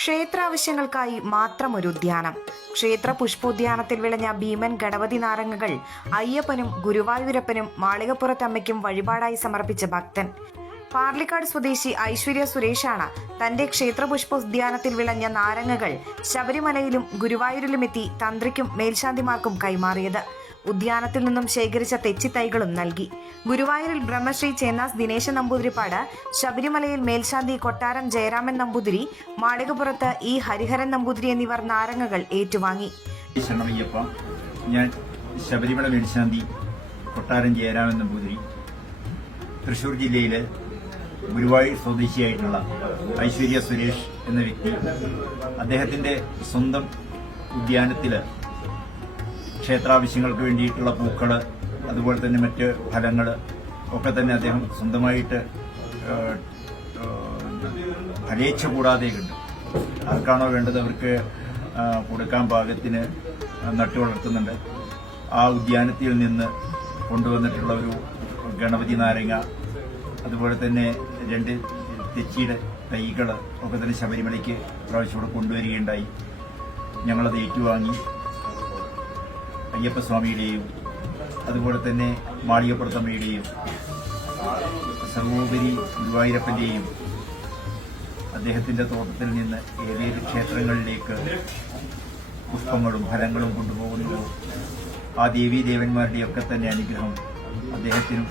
ക്ഷേത്രാവശ്യങ്ങൾക്കായി മാത്രം ഒരു ഉദ്യാനം. ക്ഷേത്ര പുഷ്പോദ്യാനത്തിൽ വിളഞ്ഞ ഭീമൻ ഗണപതി നാരങ്ങകൾ അയ്യപ്പനും ഗുരുവായൂരപ്പനും മാളികപ്പുറത്തമ്മയ്ക്കും വഴിപാടായി സമർപ്പിച്ച ഭക്തൻ. പാർലിക്കാട് സ്വദേശി ഐശ്വര്യ സുരേഷാണ് തന്റെ ക്ഷേത്ര പുഷ്പോദ്യാനത്തിൽ വിളഞ്ഞ നാരങ്ങകൾ ശബരിമലയിലും ഗുരുവായൂരിലുമെത്തി തന്ത്രിക്കും മേൽശാന്തിമാർക്കും കൈമാറിയത്. ഉദ്യാനത്തിൽ നിന്നും ശേഖരിച്ച തെച്ചിത്തൈകളും നൽകി. ഗുരുവായൂരിൽ ബ്രഹ്മശ്രീ ചേന്നാസ് ദിനേശൻ നമ്പൂതിരിപ്പാട്, ശബരിമലയിൽ മേൽശാന്തി കൊട്ടാരം ജയരാമൻ നമ്പൂതിരി, മാളികപ്പുറത്ത് ഇ ഹരിഹരൻ നമ്പൂതിരി എന്നിവർ നാരങ്ങകൾ ഏറ്റുവാങ്ങി. ഞാൻ ശബരിമല മേൽശാന്തി കൊട്ടാരം ജയരാമൻ നമ്പൂതിരി, തൃശൂർ ജില്ലയിലെ ഗുരുവായൂർ സ്വദേശിയായിട്ടുള്ള ഐശ്വര്യ സുരേഷ് എന്ന വ്യക്തി അദ്ദേഹത്തിന്റെ സ്വന്തം ഉദ്യാനത്തില് ക്ഷേത്രാവശ്യങ്ങൾക്ക് വേണ്ടിയിട്ടുള്ള പൂക്കള്, അതുപോലെ തന്നെ മറ്റ് ഫലങ്ങള് ഒക്കെ തന്നെ അദ്ദേഹം സ്വന്തമായിട്ട് ഫലേച്ഛ കൂടാതെ ഉണ്ട്. ആർക്കാണോ വേണ്ടത് അവർക്ക് കൊടുക്കാൻ പാകത്തിന് നട്ടു വളർത്തുന്നുണ്ട്. ആ ഉദ്യാനത്തിൽ നിന്ന് കൊണ്ടുവന്നിട്ടുള്ള ഒരു ഗണപതി നാരങ്ങ, അതുപോലെ തന്നെ 2 തെച്ചിയുടെ തൈകൾ ഒക്കെ തന്നെ ശബരിമലയ്ക്ക് പ്രാവശ്യം കൊണ്ടുവരികയുണ്ടായി. ഞങ്ങളത് ഏറ്റുവാങ്ങി അയ്യപ്പസ്വാമിയുടെയും അതുപോലെ തന്നെ മാളികപ്പുറത്തമ്മയുടെയും സർവോപരി ഗുരുവായൂരപ്പന്റെയും അദ്ദേഹത്തിന്റെ തോട്ടത്തിൽ നിന്ന് ഏതേത് ക്ഷേത്രങ്ങളിലേക്ക് പുഷ്പങ്ങളും ഫലങ്ങളും കൊണ്ടുപോകുന്നു ആ ദേവീദേവന്മാരുടെയൊക്കെ തന്നെ അനുഗ്രഹം അദ്ദേഹത്തിനും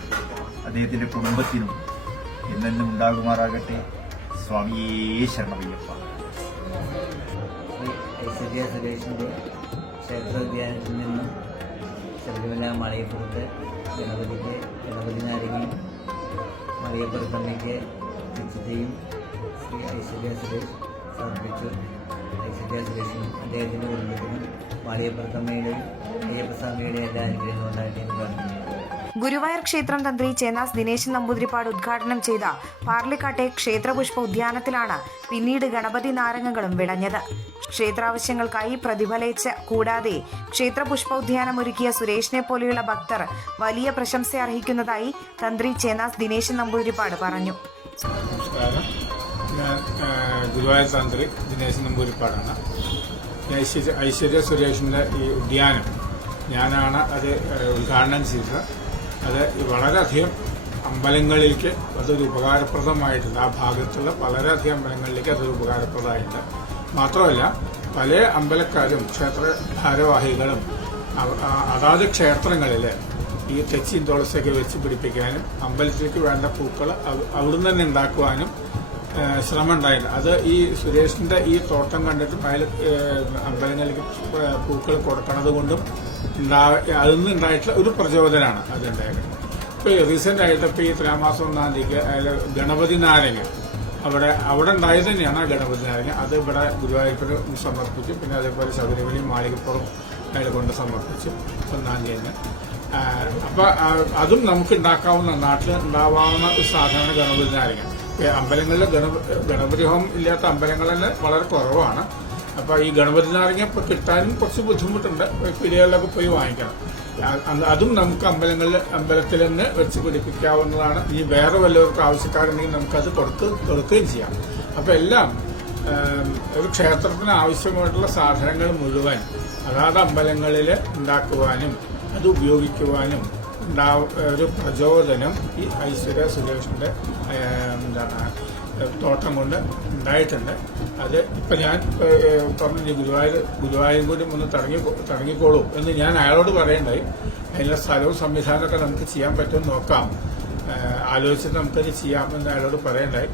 അദ്ദേഹത്തിന്റെ കുടുംബത്തിനും എന്നെന്നും ഉണ്ടാകുമാറാകട്ടെ. സ്വാമിയേ ശരണമയ്യപ്പ. ഐശ്വര്യ സുരേഷിന്റെ ക്ഷേത്രോദ്യാനത്തിൽ നിന്നും ശബരിമല മാളികപ്പുറത്ത് ഗണപതി നാരങ്ങയും മാളികപ്പുറത്തമ്മയ്ക്ക് തെച്ചിത്തയും ശ്രീ ഐശ്വര്യ സുരേഷ് സമർപ്പിച്ചു. ഐശ്വര്യ സുരേഷിനും അദ്ദേഹത്തിന്റെ കുടുംബത്തിനും മാളികപ്പുറത്തമ്മയുടെയും അയ്യപ്പസ്വാമിയുടെയും എല്ലാ അനുഗ്രഹവും ഉണ്ടായിട്ട് പറഞ്ഞു. ഗുരുവായൂർ ക്ഷേത്രം തന്ത്രി ചേന്നാസ് ദിനേശൻ നമ്പൂതിരിപ്പാട് ഉദ്ഘാടനം ചെയ്ത പാർലിക്കാട്ടെ ക്ഷേത്രപുഷ്പ ഉദ്യാനത്തിലാണ് പിന്നീട് ഗണപതി നാരങ്ങകളും വിളഞ്ഞത്. ക്ഷേത്രാവശ്യങ്ങൾക്കായി പ്രതിഫലേച്ഛ കൂടാതെ ക്ഷേത്രപുഷ്പോദ്യാനം ഒരുക്കിയ സുരേഷിനെ പോലെയുള്ള ഭക്തർ വലിയ പ്രശംസ അർഹിക്കുന്നതായി തന്ത്രി ചേന്നാസ് ദിനേശൻ നമ്പൂതിരിപ്പാട് പറഞ്ഞു. നമസ്കാരം, ഞാൻ ഗുരുവായൂർ തന്ത്രി ദിനേശൻ നമ്പൂതിരിപ്പാടാണ്. ഐശ്വര്യ സുരേഷിന്റെ ഈ ഉദ്യാനം ഞാനാണ് അത് ഉദ്ഘാടനം ചെയ്തത്. അത് വളരെയധികം അമ്പലങ്ങളിലേക്ക് അതൊരു ഉപകാരപ്രദമായിട്ടുണ്ട്. ആ ഭാഗത്തുള്ള വളരെയധികം അമ്പലങ്ങളിലേക്ക് അതൊരു ഉപകാരപ്രദമായിട്ടുണ്ട്. മാത്രമല്ല, പല അമ്പലക്കാരും ക്ഷേത്ര ഭാരവാഹികളും അതാത് ക്ഷേത്രങ്ങളിൽ ഈ തെച്ചിയും തുളസിയൊക്കെ വെച്ച് പിടിപ്പിക്കാനും അമ്പലത്തിലേക്ക് വേണ്ട പൂക്കൾ അവിടുന്ന് തന്നെ ഉണ്ടാക്കുവാനും ശ്രമം ഉണ്ടായിട്ടുണ്ട്. അത് ഈ സുരേഷിന്റെ ഈ തോട്ടം കണ്ടിട്ട് അമ്പലങ്ങളിലേക്ക് പൂക്കൾ കൊടുക്കണത് കൊണ്ടും അതിൽ നിന്നുണ്ടായിട്ടുള്ള ഒരു പ്രചോദനമാണ് അതുണ്ടായത്. ഇപ്പോൾ റീസെന്റ് ആയിട്ട് ഇപ്പോൾ ഈ തുലാമാസം 1-ാം തീയതിക്ക് ഗണപതി നാരങ്ങ അവിടെ ഉണ്ടായത് തന്നെയാണ്. ആ ഗണപതി നാരങ്ങ അത് ഇവിടെ ഗുരുവായൂരപ്പന് സമർപ്പിച്ചു. പിന്നെ അതേപോലെ ശബരിമലയും മാളികപ്പുറം കൊണ്ട് സമർപ്പിച്ചു 1-ാം തീയതി. അപ്പൊ അതും നമുക്ക് ഉണ്ടാക്കാവുന്ന, നാട്ടിൽ ഉണ്ടാവാവുന്ന ഒരു സാധനമാണ് ഗണപതി നാരങ്ങ. അമ്പലങ്ങളിൽ ഗണപതി ഹോമം ഇല്ലാത്ത അമ്പലങ്ങളിൽ വളരെ കുറവാണ്. അപ്പൊ ഈ ഗണപതി നാരങ്ങ ഇപ്പൊ കിട്ടാനും കുറച്ച് ബുദ്ധിമുട്ടുണ്ട്. പിടികളിലൊക്കെ പോയി വാങ്ങിക്കണം. അതും നമുക്ക് അമ്പലത്തിൽ തന്നെ വെച്ച് പിടിപ്പിക്കാവുന്നതാണ്. ഇനി വേറെ വല്ലവർക്കും ആവശ്യക്കാരുണ്ടെങ്കിൽ നമുക്കത് കൊടുക്കുകയും ചെയ്യാം. അപ്പൊ എല്ലാം ഒരു ക്ഷേത്രത്തിന് ആവശ്യമായിട്ടുള്ള സാധനങ്ങൾ മുഴുവൻ അതാത് അമ്പലങ്ങളിൽ ഉണ്ടാക്കുവാനും അത് ഉപയോഗിക്കുവാനും ഒരു പ്രചോദനം ഈ ഐശ്വര്യ സുരേഷിന്റെ തോട്ടം കൊണ്ട് ഉണ്ടായിട്ടുണ്ട്. അത് ഇപ്പൊ ഞാൻ പറഞ്ഞു ഗുരുവായൂരും കൂടി ഒന്ന് തുടങ്ങിക്കോളൂ എന്ന് ഞാൻ അയാളോട് പറയണ്ടായി. അതിനുള്ള സ്ഥലവും സംവിധാനമൊക്കെ നമുക്ക് ചെയ്യാൻ പറ്റുമെന്ന് നോക്കാം, ആലോചിച്ചിട്ട് നമുക്കത് ചെയ്യാമെന്ന് അയാളോട് പറയണ്ടായി.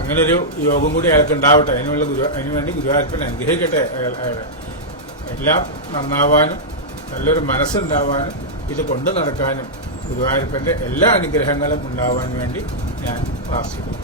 അങ്ങനെ ഒരു യോഗം കൂടി അയാൾക്ക് ഉണ്ടാവട്ടെ. അതിനുവേണ്ടി ഗുരുവായൂരപ്പനെ അനുഗ്രഹിക്കട്ടെ. അയാളെ എല്ലാം നന്നാവാനും നല്ലൊരു മനസ്സുണ്ടാവാനും ഇത് കൊണ്ടു നടക്കാനും ഗുരുവായൂരപ്പന്റെ എല്ലാ അനുഗ്രഹങ്ങളും ഉണ്ടാവാൻ വേണ്ടി ഞാൻ പ്രാർത്ഥിക്കുന്നു.